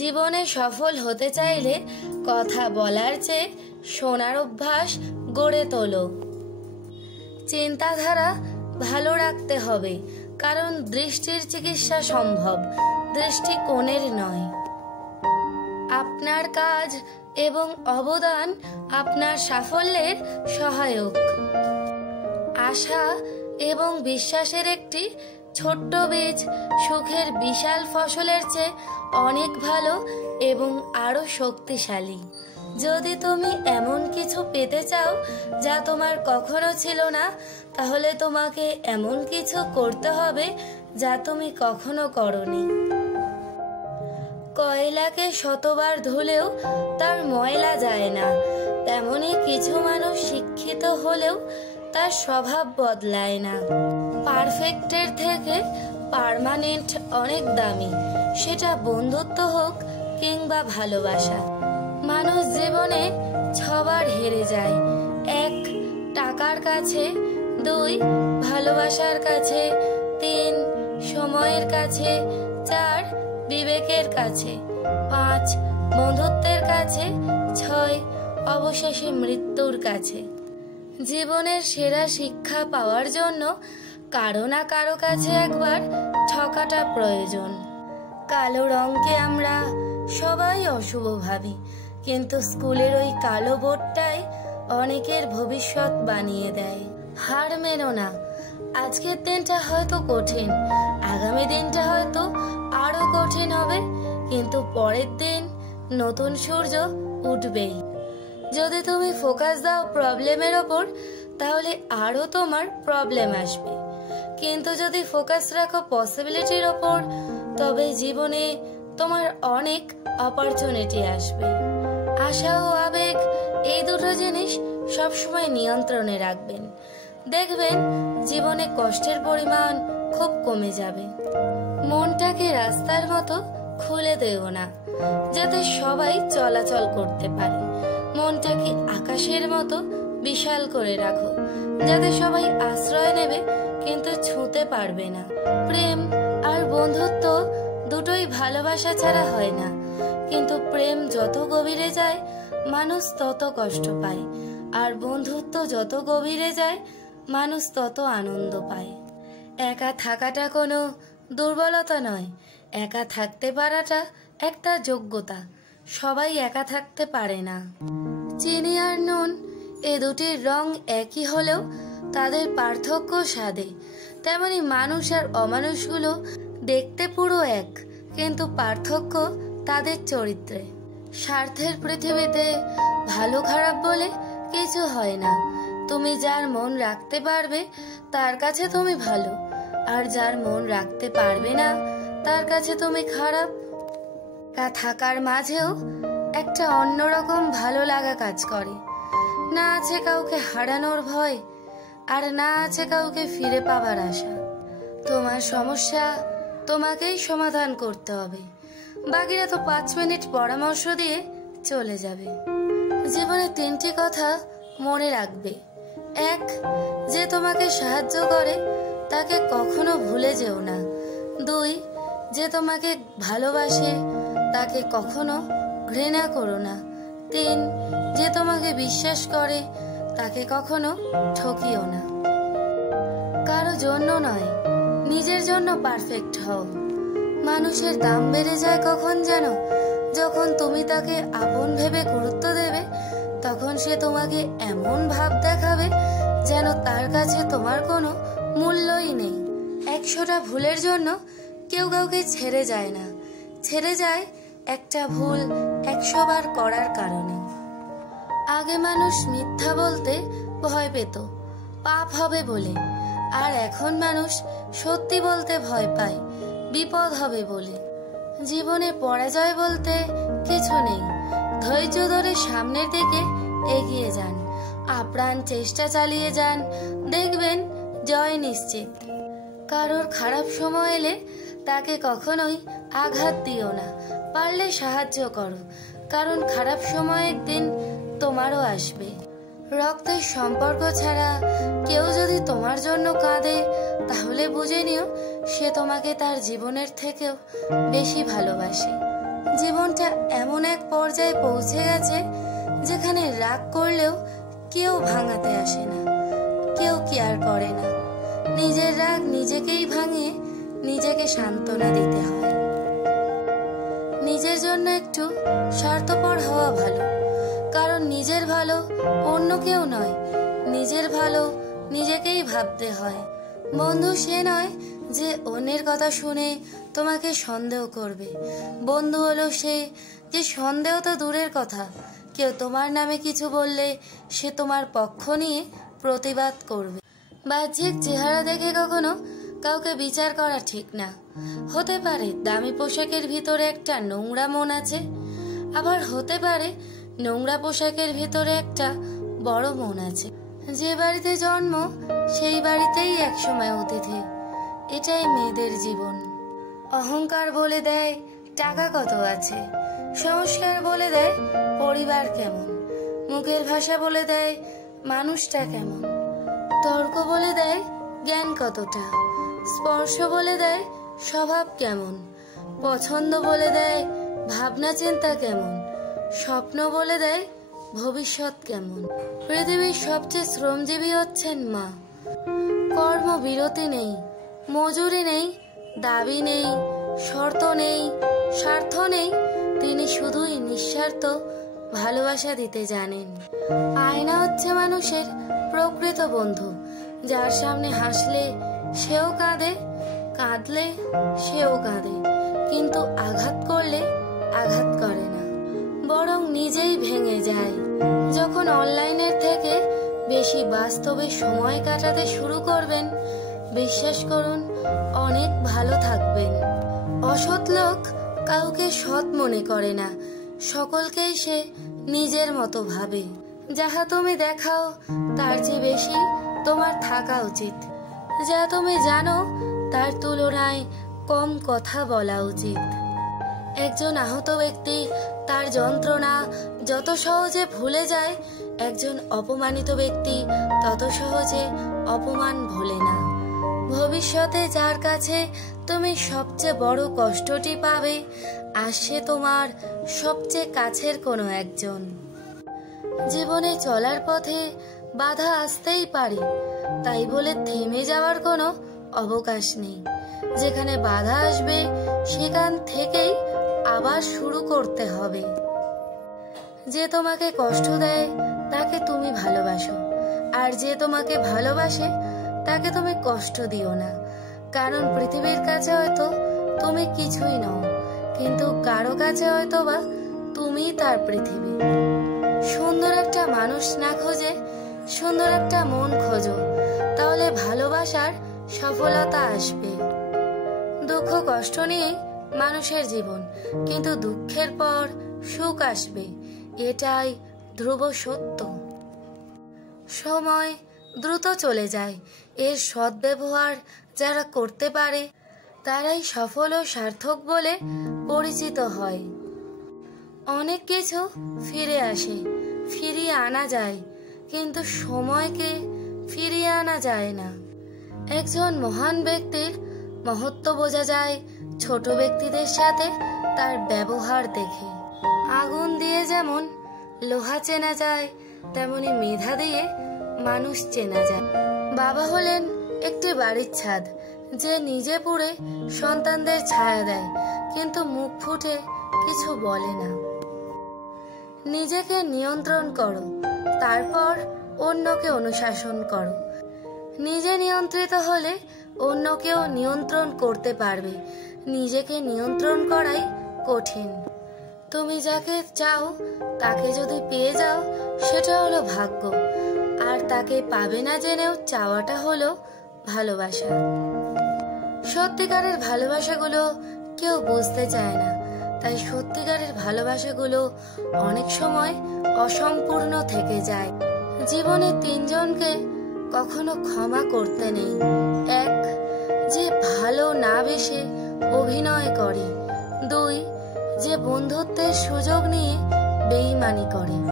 জীবনে সফল হতে চাইলে কথা বলার চেয়ে শোনার অভ্যাস গড়ে তোলো। চিন্তাধারা ভালো রাখতে হবে, কারণ দৃষ্টির চিকিৎসা সম্ভব, দৃষ্টিকোণের নয়। আপনার কাজ এবং অবদান আপনার সাফল্যের সহায়ক। আশা এবং বিশ্বাসের একটি ছোট্ট বীজ সুখের বিশাল ফসলের চেয়ে অনেক ভালো এবং আরো শক্তিশালী। যদি তুমি এমন কিছু পেতে চাও যা তোমার কখনো ছিল না, তাহলে তোমাকে এমন কিছু করতে হবে যা তুমি কখনো করনি। কয়লাকে শতবার ধুলেও তার ময়লা যায় না, তেমনি কিছু মানুষ শিক্ষিত হলেও তার স্বভাব বদলায় না। পারফেক্টের থেকে পার্মানেন্ট অনেক দামি, সেটা বন্ধুত্ব হোক কিংবা ভালোবাসা। মানুষ জীবনে 6 বার হেরে যায়। 1 টাকার কাছে, 2 ভালোবাসার কাছে, 3 সময়ের কাছে, 4 বিবেকের কাছে, 5 বন্ধুত্বের কাছে, 6 অবশেষে মৃত্যুর কাছে। জীবনের সেরা শিক্ষা পাওয়ার জন্য কারো না কারো কাছে একবার ঠকাটা প্রয়োজন। কালো রঙকে আমরা সবাই অশুভ ভাবি, কিন্তু স্কুলের ওই কালো বোর্ডটাই অনেকের ভবিষ্যৎ বানিয়ে দেয়। হার মেনো না। আজকের দিনটা হয়তো কঠিন, আগামী দিনটা হয়তো আরো কঠিন হবে, কিন্তু পরের দিন নতুন সূর্য উঠবেই। যদি তুমি ফোকাস দাও প্রবলেমের ওপর, তাহলে আরো তোমার প্রবলেম আসবে, কিন্তু যদি ফোকাস রাখো পসিবিলিটির ওপর, তবে জীবনে তোমার অনেক অপরচুনিটি আসবে। আশা ও আবেগ, এই দুটো জিনিস সবসময় নিয়ন্ত্রণে রাখবেন। দেখবেন জীবনে কষ্টের পরিমাণ খুব কমে যাবে। মনটাকে রাস্তার মতো খুলে দেও না, যাতে সবাই চলাচল করতে পারে। মনটাকে আকাশের মতো বিশাল করে রাখো, যাতে সবাই আশ্রয় নেবে কিন্তু ছুঁতে পারবে না। প্রেম আর বন্ধুত্ব দুটোই ভালোবাসা ছাড়া হয় না, কিন্তু প্রেম যত গভীরে যায় মানুষ তত কষ্ট পায়, আর বন্ধুত্ব যত গভীরে যায় মানুষ তত আনন্দ পায়। একা থাকাটা কোনো দুর্বলতা নয়, একা থাকতে পারাটা একটা যোগ্যতা। সবাই একা থাকতে পারে না। চিনি আর নুন, এ দুটির রং একই হলেও তাদের পার্থক্য স্বাদে। তেমনি মানুষ আর অমানুষগুলো দেখতে পুরো এক, কিন্তু পার্থক্য তাদের চরিত্রে। স্বার্থের পৃথিবীতে ভালো খারাপ বলে কিছু হয় না। তুমি যার মন রাখতে পারবে তার কাছে তুমি ভালো, আর যার মন রাখতে পারবে না তার কাছে তুমি খারাপ। থাকার মাঝেও একটা অন্যরকম ভালো লাগা কাজ করে। না আছে কাউকে হারানোর ভয়, আর না আছে কাউকে ফিরে পাবার আশা। তোমার সমস্যা তোমাকেই সমাধান করতে হবে, বাকিরা তো 5 মিনিট পরামর্শ দিয়ে চলে যাবে। জীবনে 3টি কথা মনে রাখবে। 1, যে তোমাকে সাহায্য করে তাকে কখনো ভুলে যেও না। 2, যে তোমাকে ভালোবাসে তাকে কখনো ঘৃণা করো না। 3, যে তোমাকে বিশ্বাস করে তাকে কখনো ঠকিও না। কারো জন্য নয়, নিজের জন্য পারফেক্ট হও। মানুষের দাম বেড়ে যায় কখন জানো? যখন তুমি তাকে আপন ভেবে গুরুত্ব দেবে, তখন সে তোমাকে এমন ভাব দেখাবে যেন তার কাছে তোমার কোনো মূল্যই নেই। 100টা ভুলের জন্য কেউ কাউকে ছেড়ে যায় না, ছেড়ে যায় একটা ভুল 100 বার করার কারণে। আগে মানুষ মিথ্যা বলতে ভয় পেত, পাপ হবে বলে, আর এখন মানুষ সত্যি বলতে ভয় পায়, বিপদ হবে বলে। জীবনে পরাজয় বলতে কিছু নেই। ধৈর্য ধরে সামনের দিকে এগিয়ে যান, আপ্রাণ চেষ্টা চালিয়ে যান, দেখবেন জয় নিশ্চিত। কারোর খারাপ সময় এলে তাকে কখনোই আঘাত দিও না, পারলে সাহায্য করো, কারণ খারাপ সময় একদিন তোমারও আসবে। রক্তের সম্পর্ক ছাড়া কেউ যদি তোমার জন্য কাঁদে, তাহলে বুঝে নিও সে তোমাকে তার জীবনের থেকেও বেশি ভালোবাসে। জীবনটা এমন এক পর্যায়ে পৌঁছে গেছে যেখানে রাগ করলেও কেউ ভাঙাতে আসে না, কেউ কেয়ার করে না। নিজের রাগ নিজেকেই ভাঙিয়ে নিজেকে সান্ত্বনা দিতে হয়। নিজের জন্য একটু স্বার্থপর হওয়া ভালো, কারণ নিজের ভালো অন্য কেউ নয়, নিজের ভালো নিজেকেই ভাবতে হয়। বন্ধু সে নয় যে অন্যের কথা শুনে তোমাকে সন্দেহ করবে। বন্ধু হলো সে যে সন্দেহ তো দূরের কথা, কেউ তোমার নামে কিছু বললে সে তোমার পক্ষ নিয়ে প্রতিবাদ করবে। বাহ্যিক চেহারা দেখে কখনো কাউকে বিচার করা ঠিক না। হতে পারে দামি পোশাকের ভিতরে একটা নোংরা মন আছে, আবার হতে পারে নোংরা পোশাকের ভিতরে একটা বড় মন আছে। যে বাড়িতে জন্ম সেই বাড়িতেই একসময় অতিথি, এটাই মেয়েদের জীবন। অহংকার বলে দেয় টাকা কত আছে, সংস্কার বলে দেয় পরিবার কেমন, মুখের ভাষা বলে দেয় মানুষটা কেমন, তর্ক বলে দেয় জ্ঞান কতটা, স্পর্শ বলে দেয় স্বভাব কেমন, পছন্দ বলে দেয় ভাবনা চিন্তা কেমন, স্বপ্ন বলে দেয় ভবিষ্যৎ কেমন। পৃথিবীর সবচেয়ে শ্রমজীবী হচ্ছেন মা। কর্মবিরতি নেই, মজুরি নেই, দাবি নেই, শর্ত নেই, স্বার্থ নেই, তিনি শুধুই নিঃস্বার্থ ভালোবাসা দিতে জানেন। আয়না হচ্ছে মানুষের প্রকৃত বন্ধু, যার সামনে হাসলে সেও কাঁদে, কাঁদলে সেও কাঁদে, কিন্তু আঘাত করলে আঘাত করে না, বরং নিজেই ভেঙে যায়। যখন অনলাইনের থেকে বেশি বাস্তবে সময় কাটাতে শুরু করবেন, বিশ্বাস করুন অনেক ভালো থাকবেন। অসৎ লোক কাউকে সৎ মনে করে না, সকলকেই সে নিজের মতো ভাবে। যাহা তুমি দেখাও তার চেয়ে বেশি তোমার থাকা উচিত, যা তুমি জানো তার তুলনায় কম কথা বলা উচিত। একজন আহত ব্যক্তি তার যন্ত্রণা যত সহজে ভুলে যায়, একজন অপমানিত ব্যক্তি তত সহজে অপমান ভোলে না। ভবিষ্যতে যার কাছে তুমি সবচেয়ে বড় কষ্টটি পাবে, আর সে তোমার সবচেয়ে কাছের কোনো একজন। জীবনে চলার পথে বাধা আসতেই পারে, তাই বলে থেমে যাওয়ার কোনো অবকাশ নেই। যেখানে বাধা আসবে সেখান থেকেই আবার শুরু করতে হবে। যে তোমাকে কষ্ট দেয় তাকে তুমি ভালোবাসো, আর যে তোমাকে ভালোবাসে তাকে তুমি কষ্ট দিও না। কারণ পৃথিবীর কাছে হয়তো তুমি কিছুই নও, কিন্তু কারো কাছে হয়তো বা তুমি তার পৃথিবী। সুন্দর একটা মানুষ না খুঁজে সুন্দর একটা মন খোঁজো, তাহলে ভালোবাসার সফলতা আসবে। দুঃখ কষ্ট নিয়ে মানুষের জীবন, কিন্তু দুঃখের পর সুখ আসবে, এটাই ধ্রুব সত্য। সময় দ্রুত চলে যায়, এর সদ্ব্যবহার যারা করতে পারে তারাই সফল ও সার্থক বলে পরিচিত হয়। অনেক কিছু ফিরে আসে, ফিরিয়ে আনা যায়, কিন্তু সময়কে ফিরিয়ে আনা যায় না। একজন মহান ব্যক্তির মহত্ব বোঝা যায় ছোট ব্যক্তিদের সাথে তার ব্যবহার দেখে। আগুন দিয়ে যেমন লোহা চেনা যায়, তেমনি মেধা দিয়ে মানুষ চেনা যায়। বাবা হলেন একটি বাড়ির ছাদ, যে নিজে পুড়ে সন্তানদের ছায়া দেয়, কিন্তু মুখ ফুটে কিছু বলে না। নিজেকে নিয়ন্ত্রণ করো, তারপর অন্যকে অনুশাসন করো। নিজে নিয়ন্ত্রিত হলে অন্যকেও নিয়ন্ত্রণ করতে পারবে। নিজেকে নিয়ন্ত্রণ করাই কঠিন। তুমি যাকে চাও তাকে যদি পেয়ে যাও সেটা হলো ভাগ্য, আর তাকে পাবে না জেনেও চাওয়াটা হলো ভালোবাসা। সত্যিকারের ভালোবাসাগুলো কেউ বুঝতে চায় না, তাই সত্যিকারের ভালোবাসাগুলো অনেক সময় অসম্পূর্ণ থেকে যায়। জীবনে তিনজনকে কখনো ক্ষমা করতে নেই। এক, যে ভালো না বেসে অভিনয় করে। দুই, যে বন্ধুত্বের সুযোগ নিয়ে বেইমানি করে।